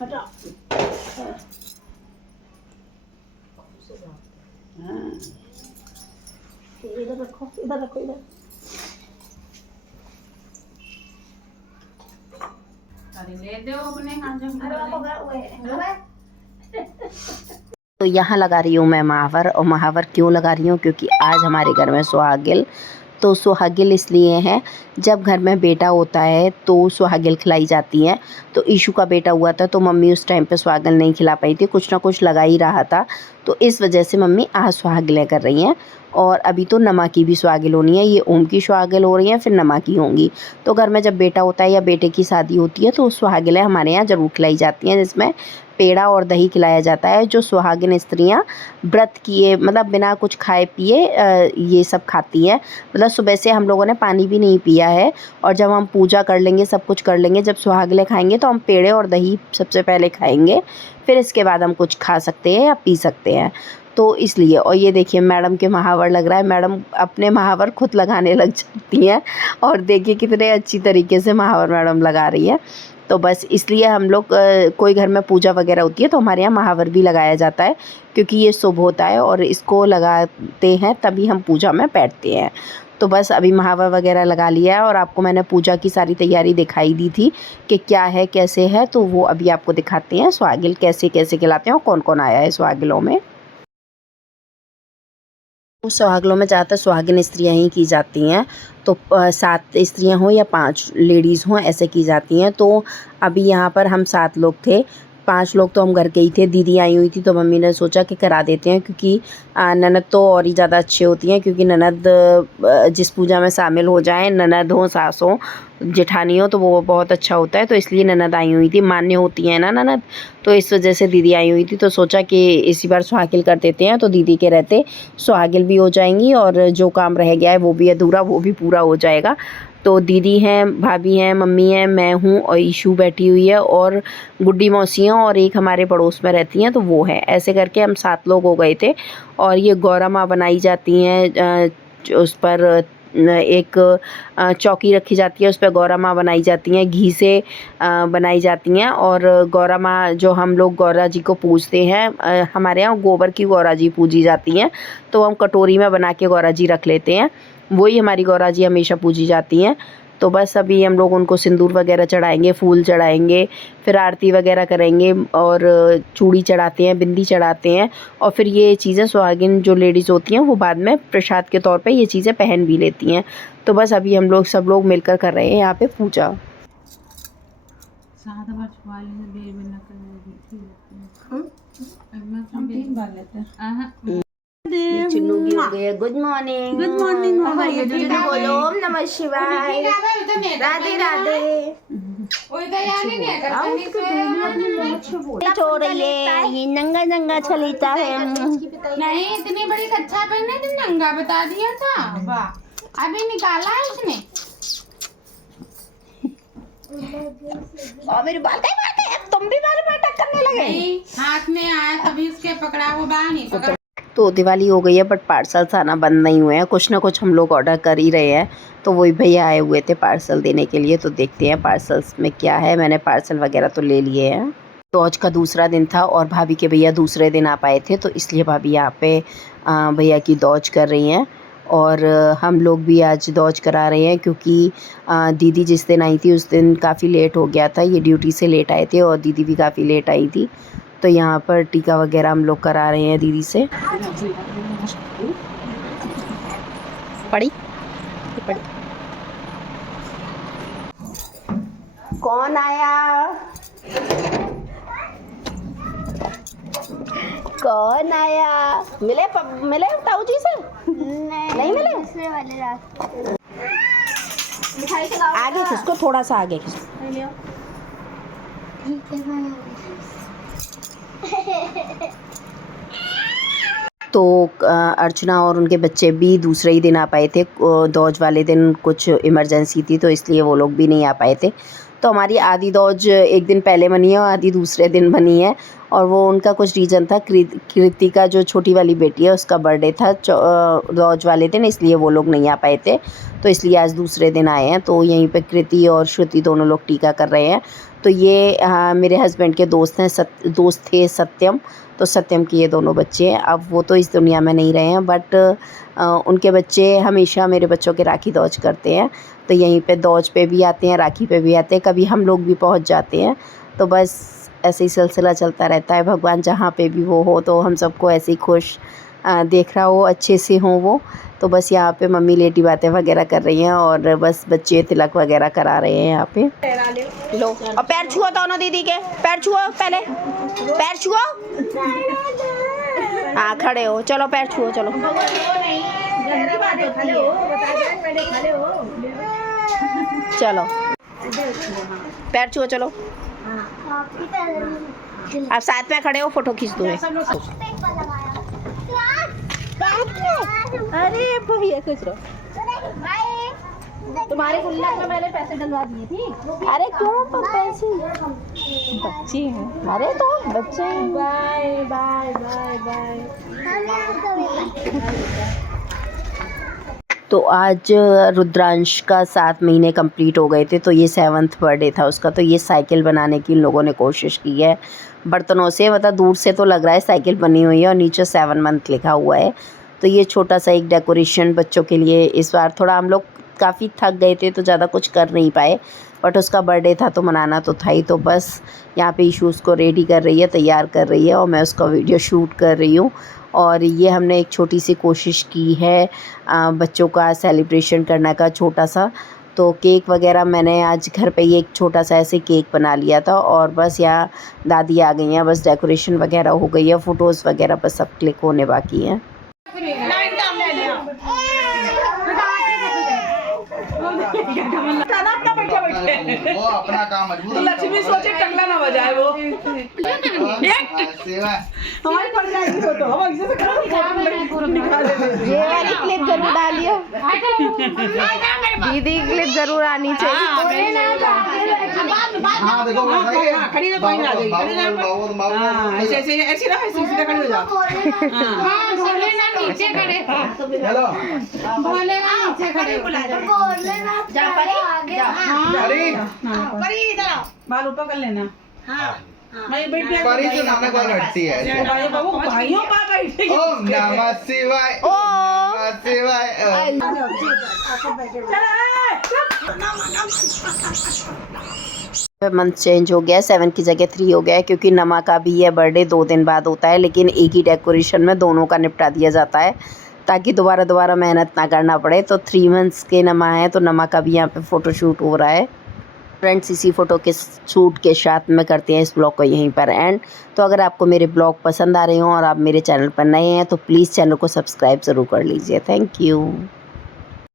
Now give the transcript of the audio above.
हटा। हाँ, इधर रखो, इधर रखो, इधर। ले दो अपने हाथ। तो यहाँ लगा रही हूँ मैं महावर। और महावर क्यों लगा रही हूँ, क्योंकि आज हमारे घर में सुहागिल। तो सुहागिल इसलिए है, जब घर में बेटा होता है तो सुहागिल खिलाई जाती हैं। तो ईशू का बेटा हुआ था तो मम्मी उस टाइम पे सुहागिल नहीं खिला पाई थी, कुछ ना कुछ लगा ही रहा था। तो इस वजह से मम्मी आज सुहागिलें कर रही हैं। और अभी तो नमा की भी सुहागिल होनी है, ये ओम की सुहागिल हो रही हैं, फिर नमा की होंगी। तो घर में जब बेटा होता है या बेटे की शादी होती है तो सुहागिलें हमारे यहाँ ज़रूर खिलाई जाती हैं, जिसमें पेड़ा और दही खिलाया जाता है। जो सुहागिन स्त्रियाँ व्रत किए मतलब बिना कुछ खाए पिए ये सब खाती हैं। मतलब सुबह से हम लोगों ने पानी भी नहीं पिया है। और जब हम पूजा कर लेंगे, सब कुछ कर लेंगे, जब सुहागिलें खाएंगे तो हम पेड़े और दही सबसे पहले खाएंगे, फिर इसके बाद हम कुछ खा सकते हैं या पी सकते हैं। तो इसलिए। और ये देखिए मैडम के महावर लग रहा है, मैडम अपने महावर खुद लगाने लग जाती हैं। और देखिए कितने अच्छी तरीके से महावर मैडम लगा रही है। तो बस इसलिए हम लोग कोई घर में पूजा वगैरह होती है तो हमारे यहाँ महावर भी लगाया जाता है, क्योंकि ये शुभ होता है और इसको लगाते हैं तभी हम पूजा में बैठते हैं। तो बस अभी महावर वगैरह लगा लिया है और आपको मैंने पूजा की सारी तैयारी दिखाई दी थी कि क्या है कैसे है, तो वो अभी आपको दिखाते हैं सुहागिल कैसे कैसे खिलाते हैं और कौन कौन आया है सुहागिलों में। सुहागिलों में ज़्यादातर सुहागिन स्त्रियाँ ही की जाती हैं। तो 7 स्त्रियाँ हों या 5 लेडीज़ हों, ऐसे की जाती हैं। तो अभी यहाँ पर हम 7 लोग थे, 5 लोग तो हम घर के ही थे। दीदी आई हुई थी तो मम्मी ने सोचा कि करा देते हैं, क्योंकि ननद तो और ही ज़्यादा अच्छी होती हैं। क्योंकि ननद जिस पूजा में शामिल हो जाएँ, ननद हो, सास हो, जेठानी हो, तो वो बहुत अच्छा होता है। तो इसलिए ननद आई हुई थी, मान्य होती हैं ना ननद। तो इस वजह से दीदी आई हुई थी, तो सोचा कि इसी बार सुहागिल कर देते हैं। तो दीदी के रहते सुहागिल भी हो जाएंगी और जो काम रह गया है वो भी अधूरा वो भी पूरा हो जाएगा। तो दीदी हैं, भाभी हैं, मम्मी हैं, मैं हूँ और ईशू बैठी हुई है और गुड्डी मौसी हैं और एक हमारे पड़ोस में रहती हैं तो वो है। ऐसे करके हम 7 लोग हो गए थे। और ये गौरा माँ बनाई जाती हैं, उस पर एक चौकी रखी जाती है, उस पर गौरा माँ बनाई जाती हैं, घी से बनाई जाती हैं। और गौरा माँ जो हम लोग गौरा जी को पूजते हैं, हमारे यहाँ गोबर की गौरा जी पूजी जाती हैं। तो हम कटोरी में बना के गौरा जी रख लेते हैं, वही हमारी गौरा जी हमेशा पूजी जाती हैं। तो बस अभी हम लोग उनको सिंदूर वगैरह चढ़ाएंगे, फूल चढ़ाएंगे, फिर आरती वगैरह करेंगे और चूड़ी चढ़ाते हैं, बिंदी चढ़ाते हैं। और फिर ये चीज़ें सुहागिन जो लेडीज़ होती हैं वो बाद में प्रसाद के तौर पे ये चीज़ें पहन भी लेती हैं। तो बस अभी हम लोग सब लोग मिलकर कर रहे हैं यहाँ पे पूजा। चुन्नू की हो गई है गुड मॉर्निंग। गुड मॉर्निंग हो गई है। चुन्नू बोलो ओम नमः शिवाय, राधे राधे। छोड़ ये नंगा नंगा चलीता है। नहीं इतनी बड़ी कच्छा पहने तुम नंगा बता दिया था। वाह अभी निकाला है उसने। और मेरे बाल का तुम भी बाल में अटक करने लगे। नहीं हाथ में आया तभी उसके पकड़ा, वो बाल नहीं पकड़ा। तो दिवाली हो गई है बट पार्सल्स आना बंद नहीं हुए हैं, कुछ ना कुछ हम लोग ऑर्डर कर ही रहे हैं। तो वही भैया आए हुए थे पार्सल देने के लिए, तो देखते हैं पार्सल्स में क्या है। मैंने पार्सल वगैरह तो ले लिए हैं। तो आज का दूसरा दिन था और भाभी के भैया दूसरे दिन आ पाए थे, तो इसलिए भाभी यहाँ पे भैया की दौज कर रही हैं। और हम लोग भी आज दौज करा रहे हैं, क्योंकि दीदी जिस दिन आई थी उस दिन काफ़ी लेट हो गया था, ये ड्यूटी से लेट आए थे और दीदी भी काफ़ी लेट आई थी। तो यहाँ पर टीका वगैरह हम लोग करा रहे हैं दीदी से। पड़ी पड़ी। कौन आया? कौन आया? मिले मिले ताऊ जी से? नहीं मिले। दूसरे वाले रास्ते आगे खिसको, थोड़ा सा आगे खिसको। तो अर्चना और उनके बच्चे भी दूसरे ही दिन आ पाए थे। दौज वाले दिन कुछ इमरजेंसी थी तो इसलिए वो लोग भी नहीं आ पाए थे। तो हमारी आधी दौज एक दिन पहले बनी है और आधी दूसरे दिन बनी है। और वो उनका कुछ रीज़न था, कृतिका जो छोटी वाली बेटी है उसका बर्थडे था दौज वाले दिन, इसलिए वो लोग नहीं आ पाए थे। तो इसलिए आज दूसरे दिन आए हैं। तो यहीं पे कृति और श्रुति दोनों लोग टीका कर रहे हैं। तो ये मेरे हस्बैंड के दोस्त हैं, दोस्त थे सत्यम। तो सत्यम के ये दोनों बच्चे हैं। अब वो तो इस दुनिया में नहीं रहे हैं, बट उनके बच्चे हमेशा मेरे बच्चों के राखी दौज करते हैं। तो यहीं पे दौज पे भी आते हैं, राखी पे भी आते हैं, कभी हम लोग भी पहुंच जाते हैं। तो बस ऐसे ही सिलसिला चलता रहता है। भगवान जहाँ पे भी वो हो तो हम सबको ऐसे ही खुश देख रहा हो, अच्छे से हो वो। तो बस यहाँ पे मम्मी लेटी बातें वगैरह कर रही हैं और बस बच्चे तिलक वगैरह करा रहे हैं यहाँ पे। लो, और पैर छुओ दोनों दीदी के, पैर छुओ पहले, पैर छुओ। हाँ खड़े हो, चलो पैर छुओ, चलो चलो पैर छुओ, चलो आप साथ में खड़े हो, फोटो खींच दो। अरे भैया खुश रहो। तुम्हारे गुल्लक में मैंने पैसे डलवा दिए थे। अरे क्यों पैसे, बच्चे हैं। अरे तो बच्चे हैं। Bye bye bye bye. तो आज रुद्रांश का 7 महीने कंप्लीट हो गए थे, तो ये 7वां बर्थडे था उसका। तो ये साइकिल बनाने की इन लोगों ने कोशिश की है बर्तनों से, मतलब दूर से तो लग रहा है साइकिल बनी हुई है और नीचे 7 मंथ लिखा हुआ है। तो ये छोटा सा एक डेकोरेशन बच्चों के लिए, इस बार थोड़ा हम लोग काफ़ी थक गए थे तो ज़्यादा कुछ कर नहीं पाए, बट उसका बर्थडे था तो मनाना तो था ही। तो बस यहाँ पे ईशू उसको रेडी कर रही है, तैयार कर रही है और मैं उसका वीडियो शूट कर रही हूँ। और ये हमने एक छोटी सी कोशिश की है बच्चों का सेलिब्रेशन करने का, छोटा सा। तो केक वगैरह मैंने आज घर पे ही एक छोटा सा ऐसे केक बना लिया था और बस यहाँ दादी आ गई हैं, बस डेकोरेशन वगैरह हो गई है, फ़ोटोज़ वगैरह बस सब क्लिक होने बाकी हैं। वो अपना काम मजबूत तो लक्ष्मी सोचे टंगला ना बजाए वो हमारी पड़ जाएगी फोटो। हम ऐसे से निकाल देंगे। ये वाली क्लिप जरूर डालियो, दीदी क्लिप जरूर आनी चाहिए। हाँ देखो खड़ी तो कोई ना देगी, खड़ी ना ऐसे ऐसे ऐसे ना ऐसे सीधा खड़ी हो जा। हाँ बोले ना नीचे खड़े, हेलो बोले ना नीचे खड़े, बोले ना जा परी, परी परी इधर बाल ऊपर कर लेना। हाँ मैं बैठ गया। परी तो नाम पर हटती है। भाई बाबू भाइयों पर बैठे। ओम नमः शिवाय, ओम नमः शिवाय। मंथ चेंज हो गया, 7 की जगह 3 हो गया है, क्योंकि नमा का भी यह बर्थडे 2 दिन बाद होता है, लेकिन एक ही डेकोरेशन में दोनों का निपटा दिया जाता है ताकि दोबारा मेहनत ना करना पड़े। तो 3 मंथ्स के नमा है, तो नमा का भी यहाँ पे फ़ोटो शूट हो रहा है। फ्रेंड्स इसी फ़ोटो के शूट के साथ में करते हैं इस ब्लॉग को यहीं पर एंड। तो अगर आपको मेरे ब्लॉग पसंद आ रहे हों और आप मेरे चैनल पर नए हैं तो प्लीज़ चैनल को सब्सक्राइब ज़रूर कर लीजिए। Thank you.